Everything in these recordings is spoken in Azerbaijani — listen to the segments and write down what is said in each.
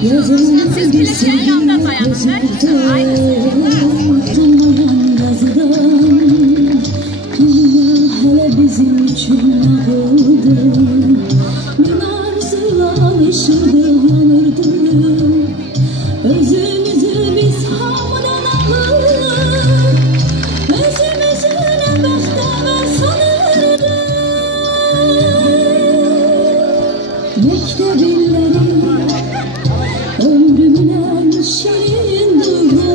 Siz bilirler yandan dayanırlar. Aynısı. Hele bizim için ağıldı. Ben arzulanışırdım, yanırdım. Özümüzü biz hamıdan alır. Özümüzüne bəxtəvər sanırdım. Məktəbinləri ömrümün en şirin duygu,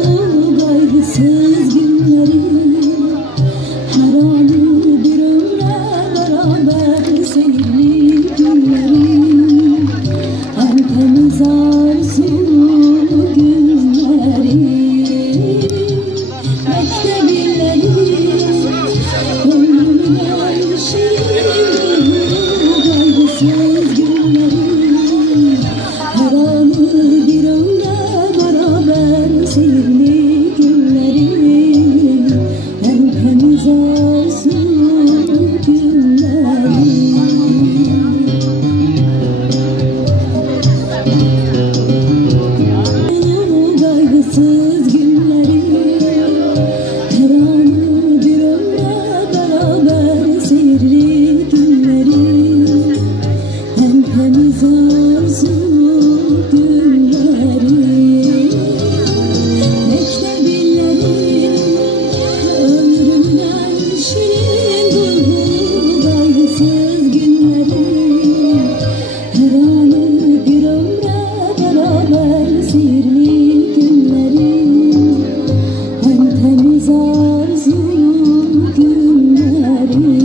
kaygısız günleri. Her anı bir ömre beraber seyirli günleri. En temiz arzu günleri. Mektebinleri ömrümün en şirin duygu, kaygısız günleri. Her anı bir ömre beraber seyirli günleri. En temiz arzu günleri. Kaygısız günleri. Her anı bir ömre beraber seyirli günleri. En temiz arzu günleri. Mektebinleri ömrümün en şirin duygu, kaygısız günleri. Her anı bir ömre beraber seyirli günleri. En temiz arzu günleri.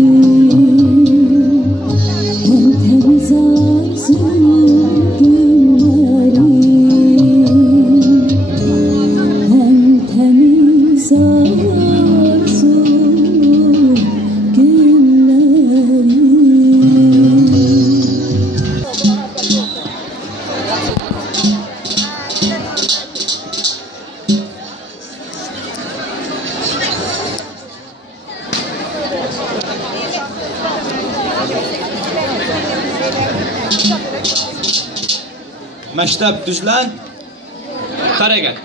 En temiz arzu günleri. En temiz arzu günleri. Məktəb düzlən, xərəqət.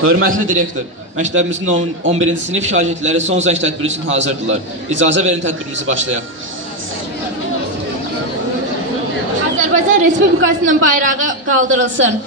Hörmətli direktor, məktəbimizin 11-ci sinif şagirdləri son zəng tədbiri üçün hazırdırlar. İcazə verin tədbirimizi başlayaq. Azərbaycan Respublikasının bayrağı qaldırılsın.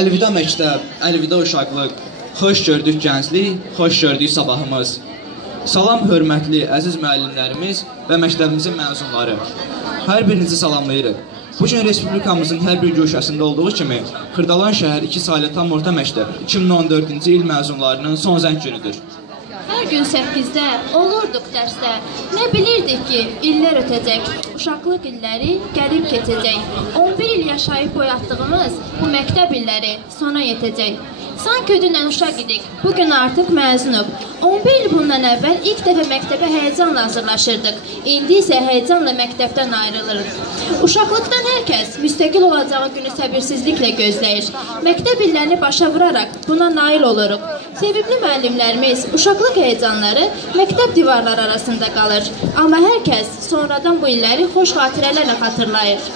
Əlvida məktəb, əlvida uşaqlıq, xoş gördük gənclik, xoş gördük sabahımız. Salam hörmətli, əziz müəllimlərimiz və məktəbimizin məzunları. Hər birinizi salamlayırıq. Bugün Respublikamızın hər bir güşəsində olduğu kimi, Xırdalan şəhər 2 saylı tam orta məktəb 2014-cü il məzunlarının son zəng günüdür. Hər gün 8-də olurduq dərsdə. Nə bilirdik ki, illər ötəcək, uşaqlıq illəri gəlib keçəcək. 11 il yaşayıb boyatdığımız bu məktəb illəri sona yetəcək. Sanki ödünlə uşaq idik, bugün artıq məzunub. 11 il bundan əvvəl ilk dəfə məktəbə həyəcanla hazırlaşırdıq. İndi isə həyəcanla məktəbdən ayrılırıq. Uşaqlıqdan hər kəs müstəqil olacağı günü səbirsizliklə gözləyir. Məktəb illərini başa vuraraq buna nail oluruq. Sevimli müəllimlərimiz, uşaqlıq həyəcanları məktəb divarları arasında qalır. Amma hər kəs sonradan bu illəri xoş xatirələrlə xatırlayır.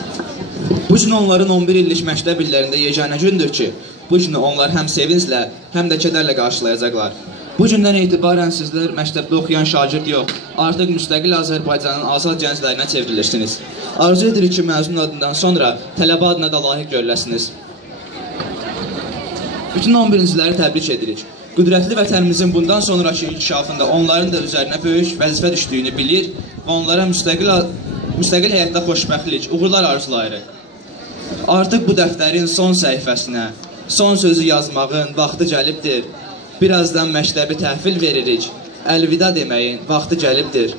Bu gün onların 11 illik məktəb illərində yeganə gündür ki, bu günü onlar həm sevinclə, həm də kədərlə qarşılayacaqlar. Bu gündən etibarən sizlər məktəbdə oxuyan şagird yox, artıq müstəqil Azərbaycanın azad gənclərinə çevrilirsiniz. Arzu edirik ki, məzun adından sonra tələbə adına da layiq görüləsiniz. Bütün 11-ciləri təbrik edirik. Qüdrətli vətənimizin bundan sonraki inkişafında onların da üzərinə böyük vəzifə düşdüyünü bilir və onlara müstəqil həyatda xoşbəxtlik, uğurlar arzulayırıq. Artıq bu dəftərin son səhifəsinə, son sözü yazmağın vaxtı gəlibdir. Birazdan məktəbi təhvil veririk. Əlvida deməyin vaxtı gəlibdir.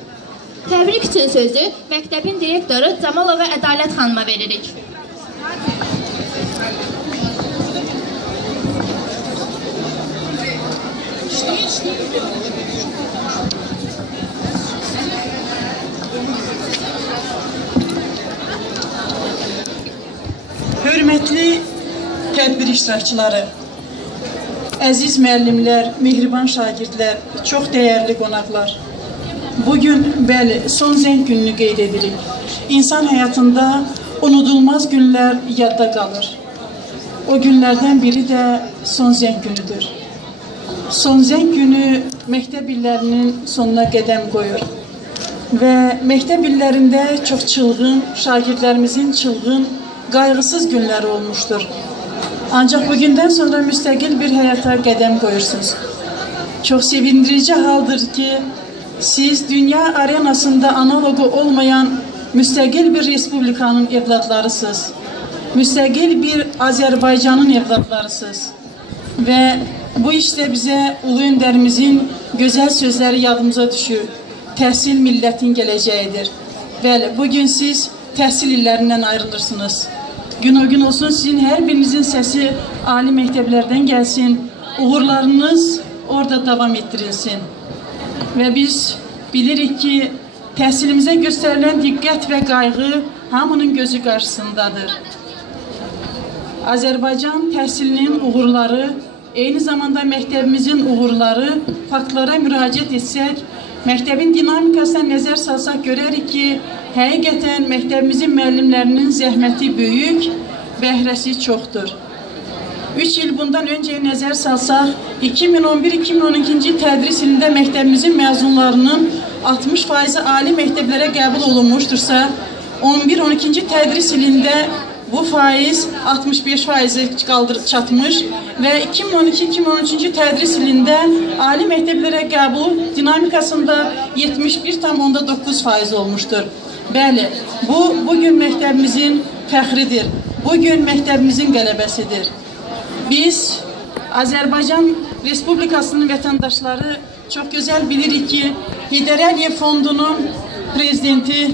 Təbrik üçün sözü məktəbin direktoru Camalova Ədalət xanıma veririk. Hörmətli tədbir iştirakçıları, əziz müəllimlər, mehriban şagirdlər, çox dəyərli qonaqlar. Bugün, bəli, son zəng gününü qeyd edirik. İnsan həyatında unudulmaz günlər yadda qalır. O günlərdən biri də son zəng günüdür. Son zəng günü məktəb illərinin sonuna qədəm qoyur. Və məktəb illərində çox çılğın, şagirdlərimizin çılğın, qayğısız günləri olmuşdur. Ancaq bugündən sonra müstəqil bir həyata qədəm qoyursunuz. Çox sevindirici haldır ki, siz dünya arenasında analogu olmayan müstəqil bir respublikanın evladlarısınız. Müstəqil bir Azərbaycanın evladlarısınız. Və bu işdə bizə ulu öndərimizin gözəl sözləri yadımıza düşür. Təhsil millətin gələcəyidir. Bəli, bugün siz təhsil illərindən ayrılırsınız. Gün o gün olsun sizin hər birinizin səsi ali məktəblərdən gəlsin, uğurlarınız orada davam etdirilsin. Və biz bilirik ki, təhsilimizə göstərilən diqqət və qayğı hamının gözü qarşısındadır. Azərbaycan təhsilinin uğurları, eyni zamanda məktəbimizin uğurları, faktlara müraciət etsək, məktəbin dinamikasına nəzər salsaq görərik ki, həqiqətən məktəbimizin müəllimlərinin zəhməti böyük, bəhrəsi çoxdur. 3 il bundan öncəyə nəzər salsaq, 2011-2012-ci tədris ilində məktəbimizin məzunlarının 60% ali məktəblərə qəbul olunmuşdursa, 11-12-ci tədris ilində bu faiz 65% çatmış və 2012-2013-cü tədris ilində ali məktəblərə qəbul dinamikasında 71,9% olmuşdur. Bəli, bu bugün məktəbimizin fəxridir, bugün məktəbimizin qələbəsidir. Biz Azərbaycan Respublikasının vətəndaşları çox gözəl bilirik ki, Heydər Əliyev Fondunun prezidenti,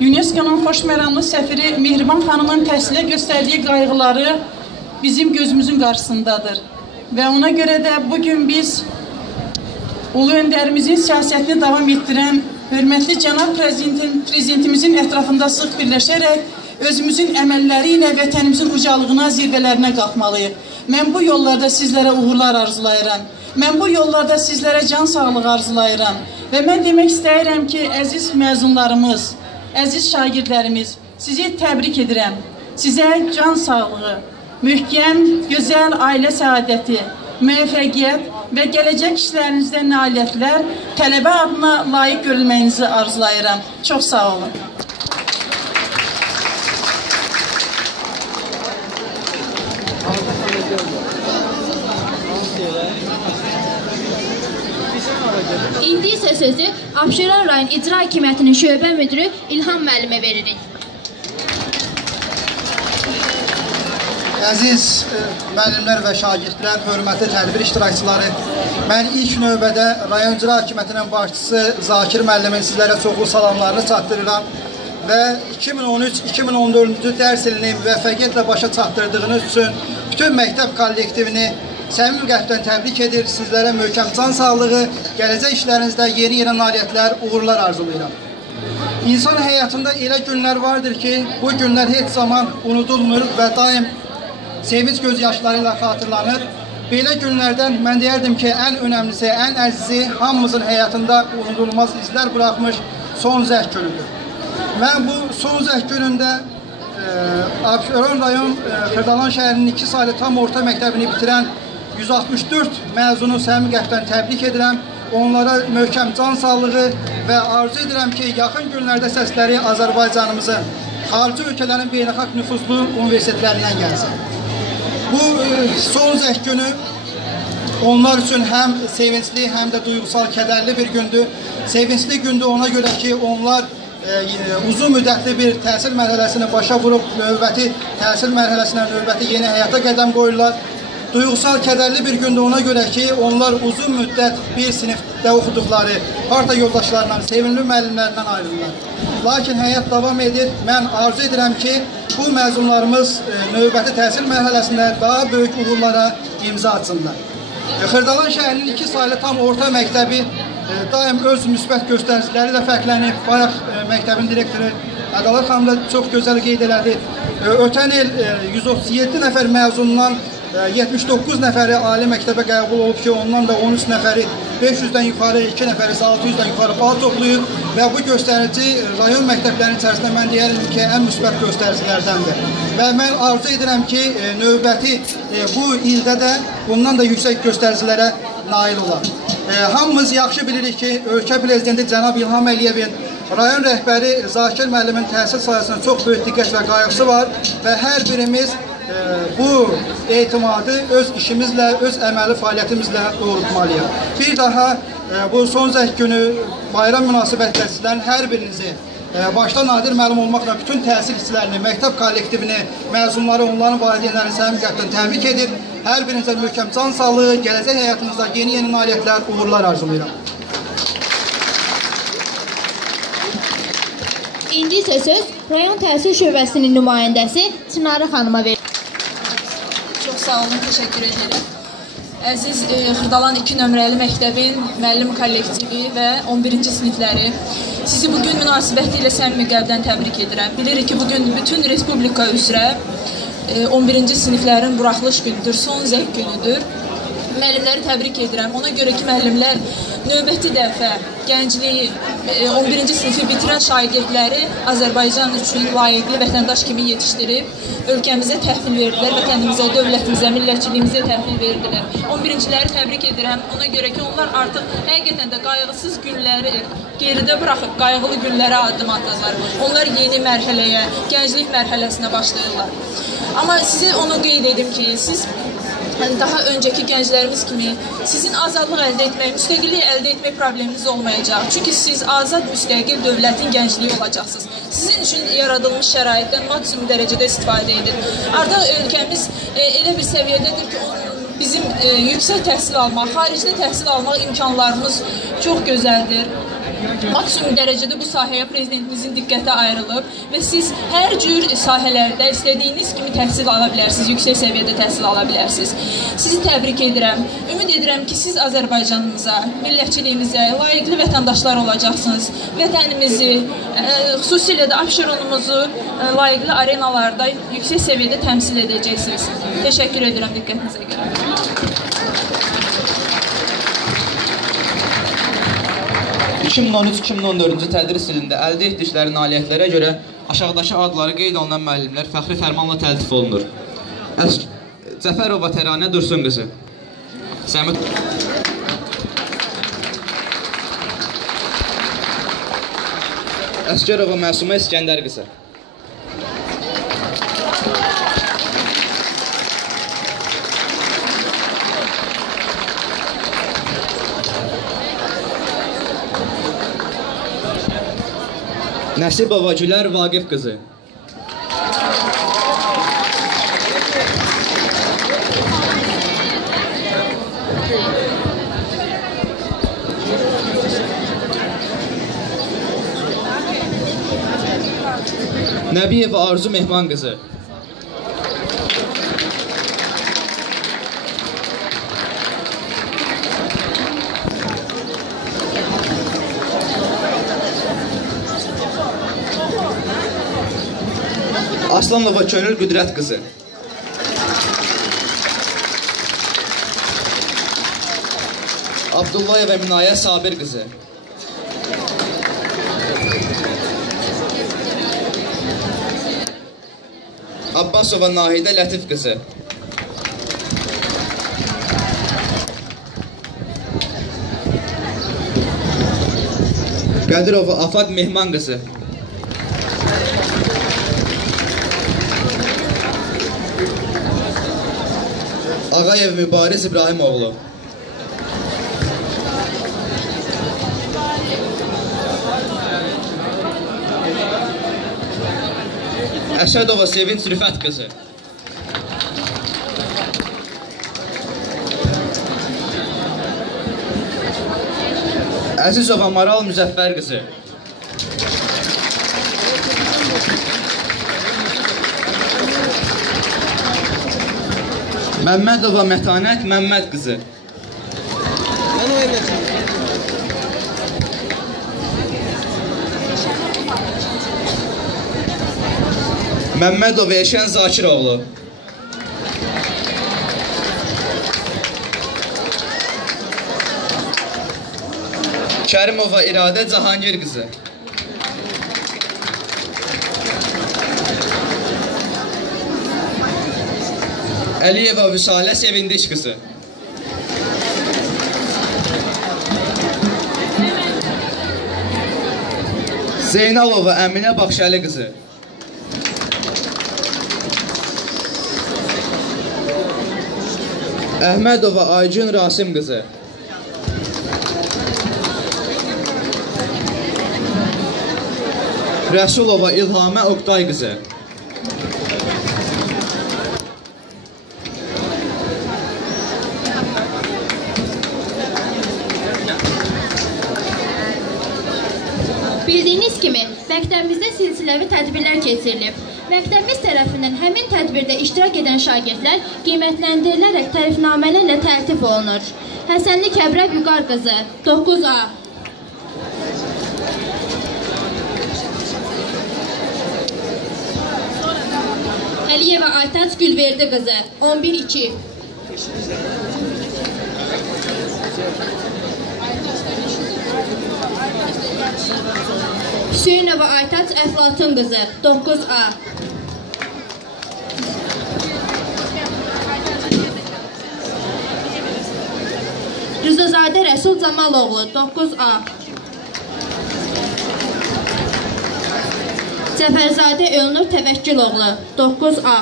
UNESCO-nun xoşməramlı səfiri Mehriban xanımın təhsilə göstərdiyi qayğıları bizim gözümüzün qarşısındadır. Və ona görə də bugün biz ulu öndərimizin siyasətini davam etdirən hörmətli cənab prezidentimizin ətrafında sıx birləşərək özümüzün əməlləri ilə vətənimizin ucalığına, zirvələrinə qalxmalıyıq. Mən bu yollarda sizlərə uğurlar arzulayıram. Mən bu yollarda sizlərə can sağlığı arzulayıram. Və mən demək istəyirəm ki, əziz məzunlarımız, əziz şagirdlərimiz, sizi təbrik edirəm. Sizə can sağlığı, möhkəm, gözəl ailə səadəti, müvəffəqiyyət və gələcək işlərinizdə nailiyyətlər tələbə adına layiq görülməyinizi arzulayıram. Çox sağ olun. İndi isə sözü Abşeron rayon İcra Hakimiyyətinin şöbə müdürü İlham müəllimə veririk. Əziz müəllimlər və şagirdlər, hörmətli tədbir iştirakçıları, mən ilk növbədə rayon İcra Hakimiyyətinin başçısı Zakir müəllimin sizlərə çoxlu salamlarını çatdırıram və 2013-2014-cü dərs ilini müvəffəqiyyətlə başa çatdırdığınız üçün bütün məktəb kollektivini səmimi qəlbdən təbrik edir, sizlərə möhkəm can sağlığı, gələcək işlərinizdə yeni nailiyyətlər, uğurlar arzulayıram. İnsan həyatında elə günlər vardır ki, bu günlər heç zaman unudulmur və daim sevinç gözyaşları ilə xatırlanır. Belə günlərdən mən deyərdim ki, ən önəmlisi, ən əzizi hamımızın həyatında unudulmaz izlər buraxmış son zəhv günüdür. Mən bu son zəhv günündə Abşeron rayon Xırdalan şəhərinin 2 saylı tam orta məktəbini bitirən 164 məzunu səmimi qəlbdən təbrik edirəm. Onlara möhkəm can sağlığı və arzu edirəm ki, yaxın günlərdə səsləri Azərbaycanımızın, xarici ölkələrin beynəlxalq nüfuzlu universitetlərindən gəlsin. Bu son zəhv günü onlar üçün həm sevincli, həm də duyğusal, kədərli bir gündür. Sevincli gündür ona görə ki, onlar uzun müddətli bir təhsil mərhələsini başa vurub, növbəti təhsil mərhələsinə, növbəti yeni həyata qədəm qoyurlar. Duyğusal, kədərli bir gündür ona görə ki, onlar uzun müddət bir sinifdə oxuduqları parta yoldaşlarından, sevimli müəllimlərindən ayrılırlar. Lakin həyat davam edir. Mən arzu edirəm ki, bu məzunlarımız növbəti təhsil mərhələsində daha böyük uğurlara imza atsınlar. Xırdalan şəhərinin 2 saylı tam orta məktəbi daim öz müsbət göstəriciləri ilə fərqlənib. Bayaq məktəbin direktoru Ədalət xanım da çox gözəl qeyd elədi. Ötən il 137 nəfər məzundan 79 nəfəri ali məktəbə qəbul olub ki, ondan da 13 nəfəri 500-dən yuxarı, 2 nəfəri 600-dən yuxarı bal toplayıb və bu göstərici rayon məktəblərinin içərisində mən deyərəm ki, ən müsbət göstəricilərdəndir. Və mən arzu edirəm ki, növbəti bu ildə də bundan da yüksək göstəricilərə nail olaq. Hamımız yaxşı bilirik ki, ölkə prezidenti cənab İlham Əliyevin rayon rəhbəri Zakir müəllimin təhsil sahəsində çox böyük diqqət və qayğısı var və hər birimiz bu etimadı öz işimizlə, öz əməli fəaliyyətimizlə doğrultmalıyıq. Bir daha bu son zəhv günü bayram münasibətlə sizlərin hər birinizi başda Nadir müəllim olmaqla bütün təhsil işçilərini, məktəb kollektivini, məzunları, onların valideynlərini səmimi qəlbdən təbrik edir. Hər birinizə möhkəm can sağlığı, gələcək həyatınızda yeni nailiyyətlər, uğurlar arzulayıram. İndi isə söz rayon təhsil şöbəsinin nümayəndəsi Çınarı xanıma verir. Çox sağ olun, təşəkkür edirəm. Əziz Xırdalan 2 nömrəli məktəbin müəllim kollektivi və 11-ci sinifləri, sizi bugün münasibəti ilə səmimi qəlbdən təbrik edirəm. Bilirik ki, bugün bütün respublika üzrə 11-ci siniflərin buraxılış günüdür, son zəhv günüdür. Müəllimləri təbrik edirəm. Ona görə ki, müəllimlər növbəti dəfə gəncliyi, 11-ci sinifi bitirən şagirdləri Azərbaycan üçün layiqli vətəndaş kimi yetişdirib, ölkəmizə təhvil verdilər, vətənimizə, dövlətimizə, millətçiliyimizə təhvil verdilər. 11-ciləri təbrik edirəm. Ona görə ki, onlar artıq həqiqətən də qayğısız günləri geridə buraxıb qayğılı günlərə addım atırlar. Onlar yeni mərhələyə, gənclik mərhələsinə başlayırlar. Amma sizə onu qeyd edim ki, siz daha öncəki gənclərimiz kimi sizin azadlıq əldə etmək, müstəqillik əldə etmək probleminiz olmayacaq. Çünki siz azad, müstəqil dövlətin gəncliyi olacaqsınız. Sizin üçün yaradılmış şəraitdən maksimum dərəcədə istifadə edin. Artıq ölkəmiz elə bir səviyyədədir ki, bizim yüksək təhsil almaq, xaricdə təhsil almaq imkanlarımız çox gözəldir. Maksimum dərəcədə bu sahəyə prezidentimizin diqqəti ayrılıb və siz hər cür sahələrdə istədiyiniz kimi təhsil ala bilərsiniz, yüksək səviyyədə təhsil ala bilərsiniz. Sizi təbrik edirəm. Ümid edirəm ki, siz Azərbaycanımıza, millətçiliyimizə layiqli vətəndaşlar olacaqsınız. Vətənimizi, xüsusilə də Abşeronumuzu layiqli arenalarda yüksək səviyyədə təmsil edəcəksiniz. Təşəkkür edirəm diqqətinizə görə. 2013-2014-cü tədris ilində əldə etdikləri nailiyyətlərə görə aşağıdakı adları qeyd olunan müəllimlər fəxri fərmanla təltif olunur. Cəfərova Təranə Dursun qızı. Əsgərova Məsumə İskəndər qızı. Nəsibova Gülər Vaqif qızı. Nəbiyeva Arzu Mehman qızı. Aslanova Könül Qüdrət qızı. Abdullayeva Minayə Sabir qızı. Abbasova Nahidə Lətif qızı. Qədirova Afaq Mehman qızı. Ağayev Mübariz İbrahimoğlu. Əşədova Sevinç Rüfət qızı. Əzizova Maral Müzəffər qızı. Məmmədova Mətanət Məmməd qızı. Məmmədov Eşən Zakiroğlu. Kərimova İradə Cahangir qızı. Əliyeva Vüsalə Sevindiş qızı. Zeynalova Əminə Baxşəli qızı. Əhmədova Aygün Rasim qızı. Rəsulova İlhamə Oqtay qızı. Bildiyiniz kimi, məktəbimizdə silsiləvi tədbirlər keçirilib. Məktəbimiz tərəfindən həmin tədbirdə iştirak edən şagirdlər qiymətləndirilərək tərifnamələrlə təltif olunur. Həsənli Kəbrə Vüqar qızı, 9A. Əliyeva Aytaç Gülverdi qızı, 11-2. Hüseynova Aytaç Əflatun qızı, 9A. Rızazadə Rəsul Camaloğlu, 9A. Cəfərzadə Elnur Təvəkküloğlu, 9A.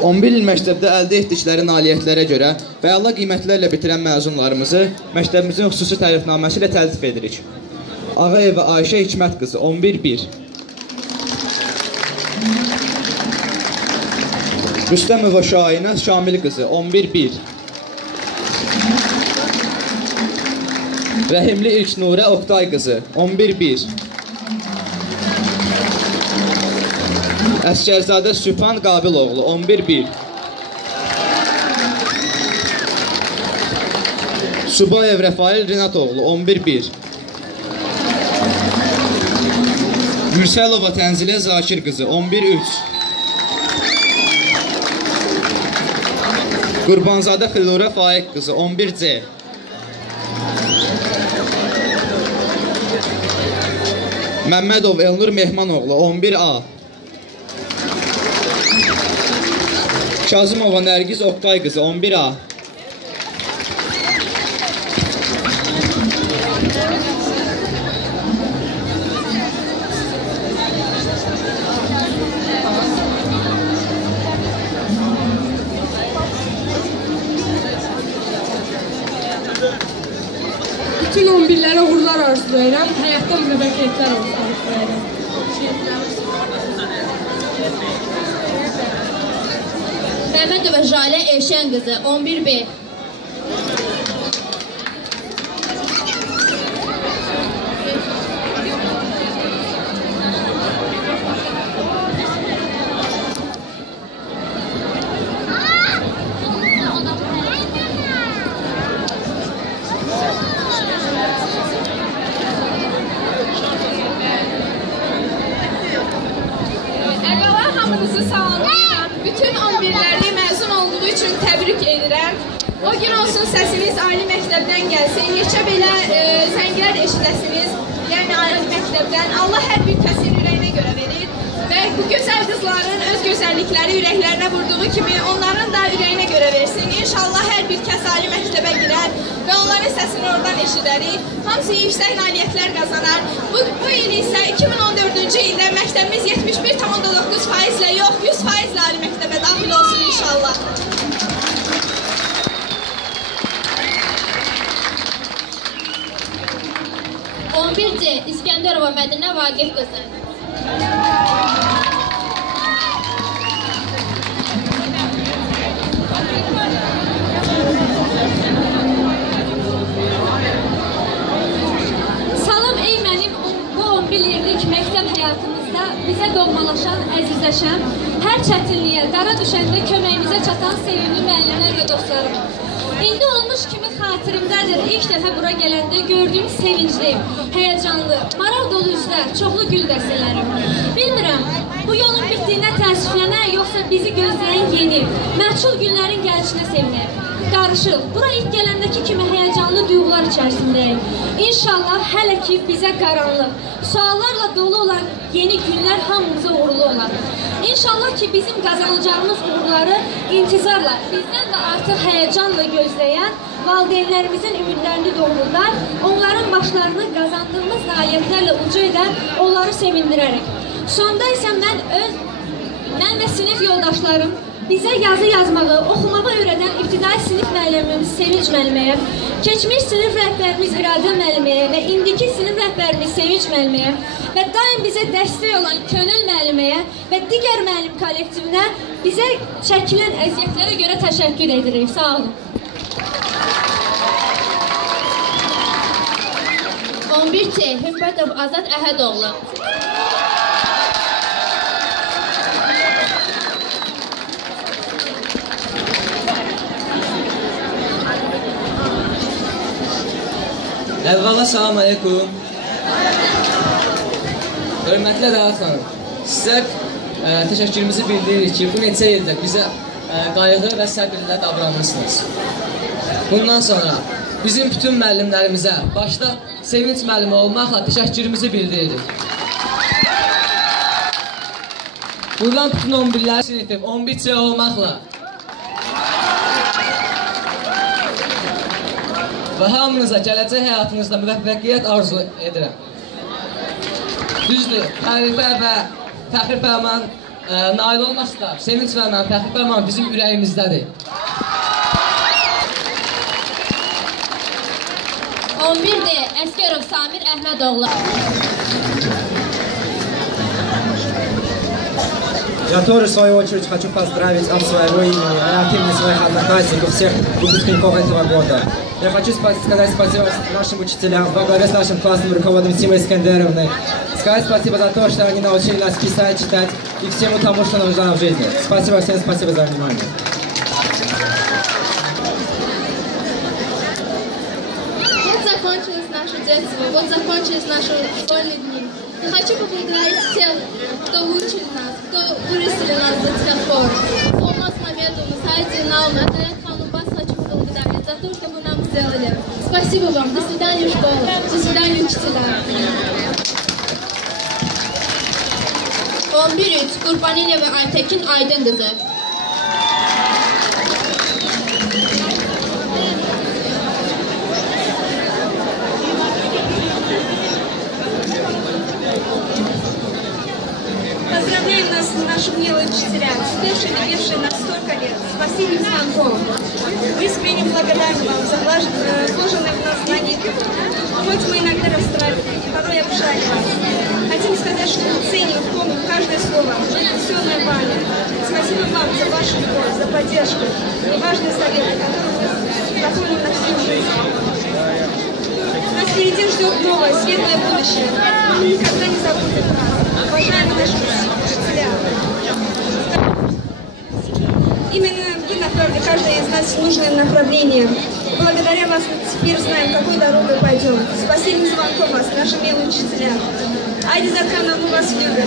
11 il məktəbdə əldə etdikləri nailiyyətlərə görə və əla qiymətlərlə bitirən məzunlarımızı məktəbimizin xüsusi tərifnaməsi ilə təltif edirik. Ağayeva Ayşə Hikmət qızı, 11-1. Rüstəmova Şahinə Şamil qızı, 11-1. Rəhimli İlknurə Oqtay qızı, 11-1. Əskərzadə Sübhan Qabiloğlu, 11-1. Subayev Rəfail Rinatoğlu, 11-1. Mürsəlova Tənzilə Zakir qızı, 11-3. Qurbanzadə Xilurə Faiq qızı, 11C. Məmmədov Elnur Mehmanoğlu, 11A. Kazımova Nərgiz Oqtay qızı, 11A. bütün 11-lərə uğurlar arzulayıram. Həyatda müvəffəqiyyətlər arzulayıram. Məmmədova Jalə Elşən qızı 11B. Hamınızı salamlayıram. Bütün 11-ləri məzun olduğu üçün təbrik edirəm. O gün olsun səsiniz ali məktəbdən gəlsin. Neçə belə zənglər eşidəsiniz, yəni ali məktəbdən. Allah hər bir kəsin ürəyinə görə verir. Və bu gözəl qızların öz gözəllikləri ürəklərinə vurduğu kimi onların da ürəyinə görə versin. İnşallah hər bir kəs ali məktəbə girər və onların səsini oradan eşidərik. Hamısı yüksək nailiyyətlər qazanar. Bu il isə 2014-cü ildə məktəbimiz 71,9% yox, 100% ali məktəbə daxil olsun inşallah. C. İskəndərova Mədinə Vaqif qızı. Salam ey mənim bu 11 illik məktəb həyatımızda bizə doğmalaşan, əzizləşən, hər çətinliyə, dara düşəndə köməyimizə çatan sevimli müəllimlər və dostlarım. İndi olmuş kimi xatirimdədir ilk dəfə bura gələndə gördüyüm sevincli, həyəcanlı, maraq dolu üzlər, çoxlu gül dəstələrim. Bilmirəm, bu yolun bitdiyinə təəssüflənə, yoxsa bizi gözləyən yeni, məchul günlərin gəlişinə sevinək. Qarışıq, bura ilk gələndəki kimi həyəcanlı duyğular içərisindəyik. İnşallah hələ ki bizə qaranlıq, suallarla dolu olan yeni günlər hamımıza uğurlu olar. İnşallah ki bizim qazanacağımız uğurları intizarla, bizdən də artıq həyəcanla gözləyən valideynlərimizin ümidlərini doğrullar, onların başlarını qazandığımız nailiyyətlərlə ucu edən onları sevindirərək. Sonda isə mən və sinif yoldaşlarım bizə yazı yazmağı, oxumağı öyrədən ibtidai sinif müəllimimiz Sevinç müəlliməyə, keçmiş sinif rəhbərimiz İradə müəlliməyə və indiki sinif rəhbərimiz Sevinç müəlliməyə və daim bizə dəstək olan Könül müəlliməyə və digər müəllim kollektivinə bizə çəkilən əziyyətlərə görə təşəkkür edirik. Sağ olun. 11C. Hübbətov Azad Əhədoğlu. Əvvəla salam aleykum. Hörmətli Rəhat xanım, sizə təşəkkürümüzü bildiririk ki, bu neçə ildə bizə qayğı və səbirlə davranmışsınız. Bundan sonra bizim bütün müəllimlərimizə, başda Sevinç müəllimi olmaqla təşəkkürümüzü bildiririk. Buradan bütün 11-lər sinifim 11C olmaqla və hamınıza gələcək həyatınızda müvəffəqiyyət arzu edirəm. Düzdür, tərifə və fəxri fərman nail olmasa da, Sevinç və mən fəxri fərman bizim ürəyimizdədir. 11D. Əsgərov Samir Əhmədoğlu. Я тоже, в свою очередь, хочу поздравить от своего имени и от имени своих одноклассников, всех выпускников этого года. Я хочу сказать спасибо нашим учителям, во главе с нашим классным руководителем Тимой Искандеровной. Сказать спасибо за то, что они научили нас писать, читать и всему тому, что нам нужно в жизни. Спасибо всем, спасибо за внимание. Вот закончилось наше детство, вот закончились наши школьные дни. Я хочу поблагодарить всех, кто учил нас, кто вырастили нас до тех пор. Томас Мамедовну, Сайди Наум, Атаят Хану Бас хочу поблагодарить за то, что вы нам сделали. Спасибо вам. До свидания, школа. До свидания, учителя. 11-3. Qurbaniyyə və Aytəkin Aydın qızı. Поздравляем нас, наши милые учителя, успевшие, любившие нас столько лет. Спасибо вам, Богу. Искренне благодарны вам за вложенные в нас знания. подошли, ценим, помним каждое слово. Веселая Ваня. Спасибо вам за вашу любовь, за поддержку и важные советы, которые мы запомним на всю жизнь. Нас впереди ждет новое, светлое будущее. Мы никогда не забудем нас. Уважаемые наши учителя. Именно вы направили каждый из нас в нужное направление. Благодаря вас мы теперь знаем, какой дорогой пойдем. Спасибо звонком вас, наши милые учителя. Айди Закана, мы вас любим.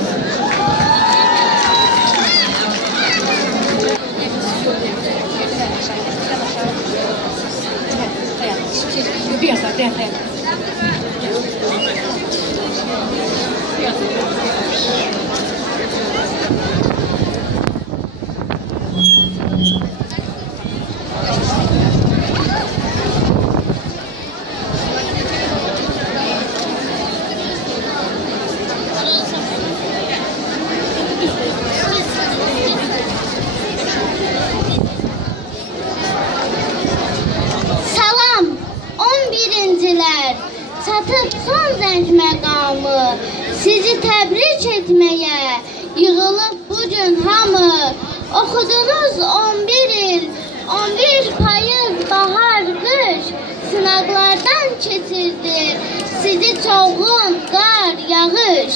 Çatıb son zəng məqamı, sizi təbrik etməyə yığılıb bugün hamı. Oxudunuz 11 il, 11 payız, bahar, qış, sınaqlardan keçirdi sizi çoğun, qar, yağış.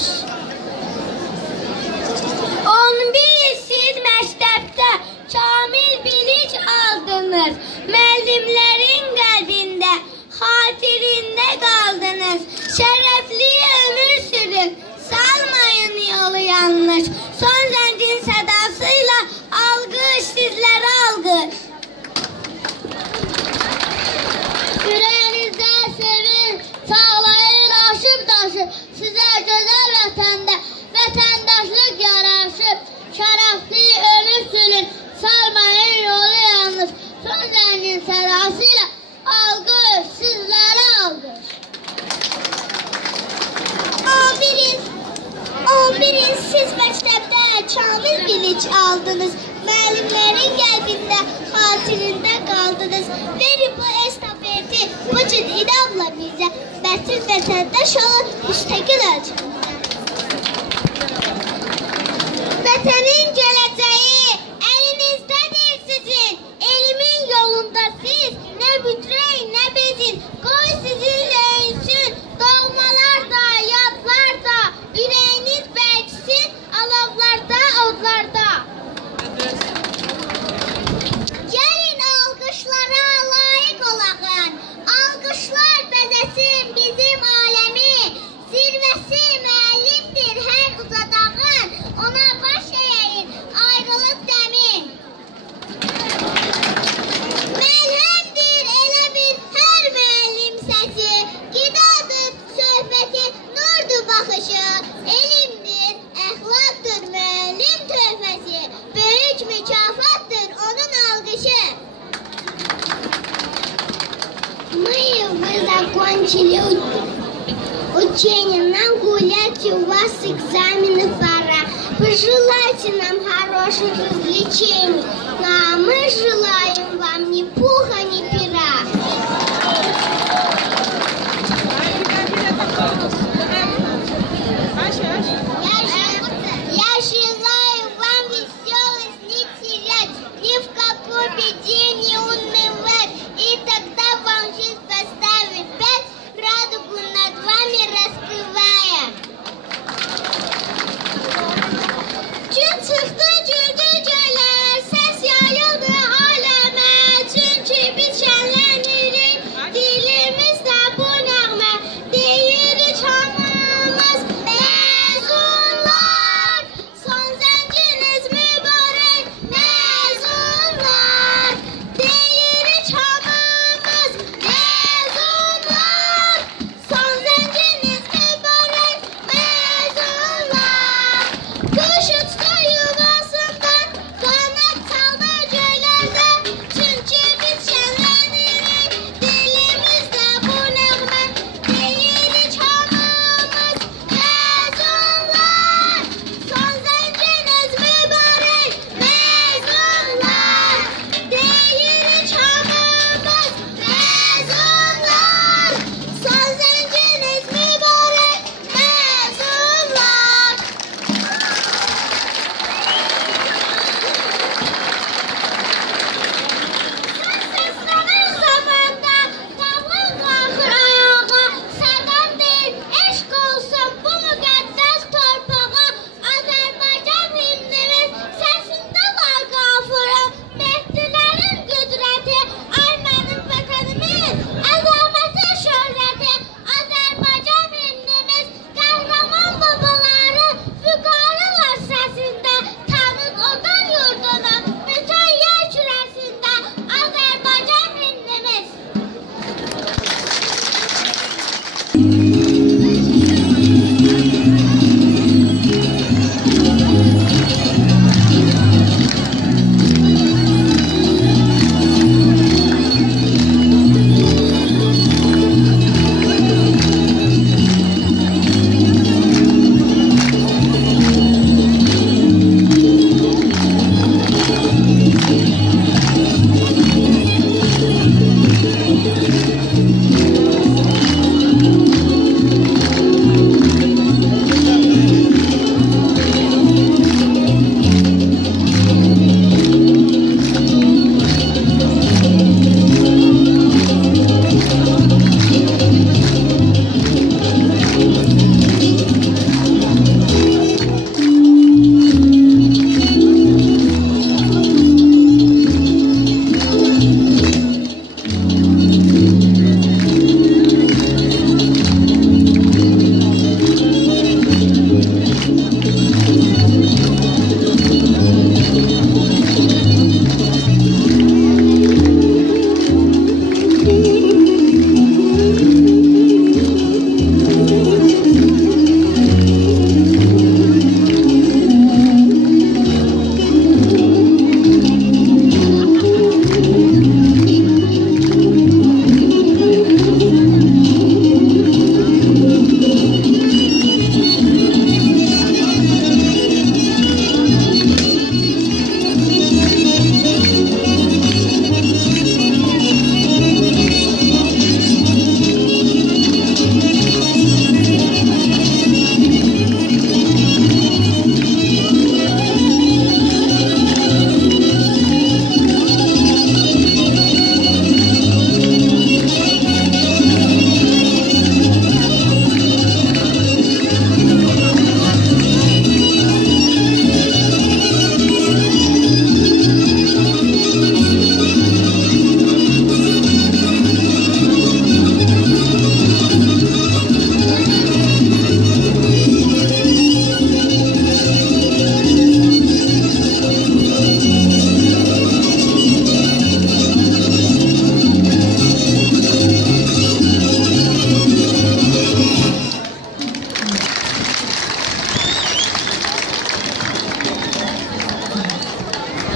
11 il siz məktəbdə kamil bilic aldınız, müəllimlərin qəlbində, xatirində qaldınız, şərəfli ömür sürüb, salmayın yolu yanlış, son zəngin sədasıyla alqış, sizlərə alqış. Ürəyinizdə sevin, sağlayın, aşıb daşıb, sizə gözəl vətəndə, vətəndaşlıq yaraşıb, şərəfli ömür sürün, salmayın yolu yanlış, son zəngin sədasıyla alqış, sizlərə alqış. 11 il siz məktəbdə kamil bilic aldınız, müəllimlərin qəlbində, xatirində qaldınız. Verin bu estafeti bu cür inamla bizə, bətil vətəndaş olun, müstəqil ölkəmizə. Vətənin gələcəyi əlinizdədir sizin, elimin yolunda siz, nə büdrəyin, nə bezin, qoy sizinlə önsün, doğmalar da, yadlar da, ürəyiniz bəlkisin, alovlarda, odlarda. Gəlin alqışlara layiq olağın, alqışlar bəzəsin bizim aləmi, zirvəsi müəllimdir hər uzadağın, ona baş əyəyin, ayrılıq dəmin. Məlhəmdir elə bir hər müəllim səsi, qidadır söhbəti, nurdur baxışı, elmdir, əxlaqdır müəllim töhfəsi, böyük mükafatdır onun alqışı. Мы вы закончили учение, нам гулять, у вас экзамены пора. Пожелайте нам хороших развлечений, а мы желаем вам ни пуха, ни пера. Я желаю вам веселость не терять, ни в какой беде не унывать, и тогда вам жизнь поставит 5, радугу над вами раскрывая. Gün çıxdı, güldü göylər, səs yayıldı aləmə, çünki biz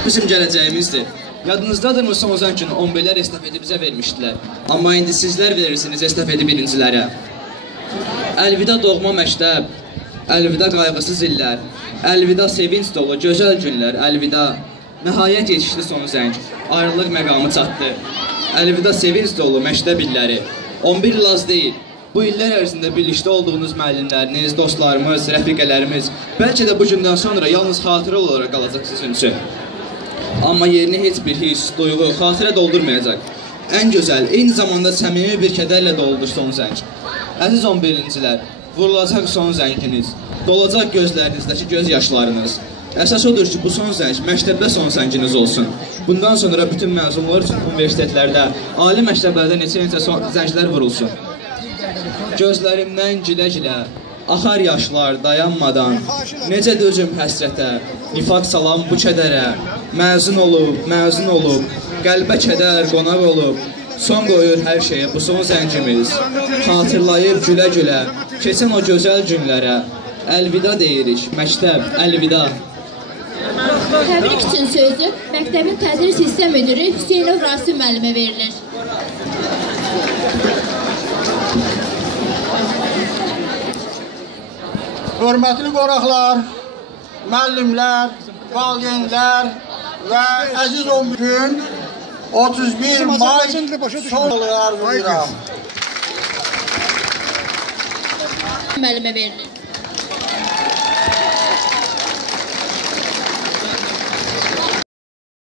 Bizim gələcəyimizdir. Yadınızdadırmı son gün 11-lər estafeti bizə vermişdilər. Amma indi sizlər verirsiniz estafeti birincilərə. Əlvida doğma məktəb, əlvida qayğısız illər, əlvida sevinç dolu gözəl günlər, əlvida. Nəhayət yetişdi son zəng, ayrılıq məqamı çatdı. Əlvida sevinç dolu məktəb illəri. 11 il az deyil. Bu illər ərzində birlikdə olduğunuz müəllimləriniz, dostlarımız, rəfiqələrimiz bəlkə də bu gündən sonra yalnız xatirə olaraq qalacaq sizin üçün. Amma yerini heç bir his, duyğu, xatirə doldurmayacaq. Ən gözəl, eyni zamanda səmimi bir kədərlə doldur son zəng. Əziz 11-incilər, vurulacaq son zənginiz, dolacaq gözlərinizdəki göz yaşlarınız. Əsas odur ki, bu son zəng məktəbdə son zənginiz olsun. Bundan sonra bütün məzunlar üçün universitetlərdə, ali məktəblərdə neçə zənglər vurulsun. Gözlərimdən gilə-gilə, axar yaşlar dayanmadan, necə dözüm həsrətə, nifaq salam bu kədərə, məzun olub, qəlbə kədər qonaq olub, son qoyur hər şeyə bu son zəngimiz, xatırlayıb gülə-gülə, keçən o gözəl günlərə, əlvida deyirik, məktəb, əlvida. Təbrik üçün sözü məktəbin tədris hissə müdürü Hüseynov Rasim müəllimə verilir. Hörmətli qonaqlar, müəllimlər, valideynlər və əziz 11 gün 31 may sonluğu arzulayıram. Müəllimə verilir.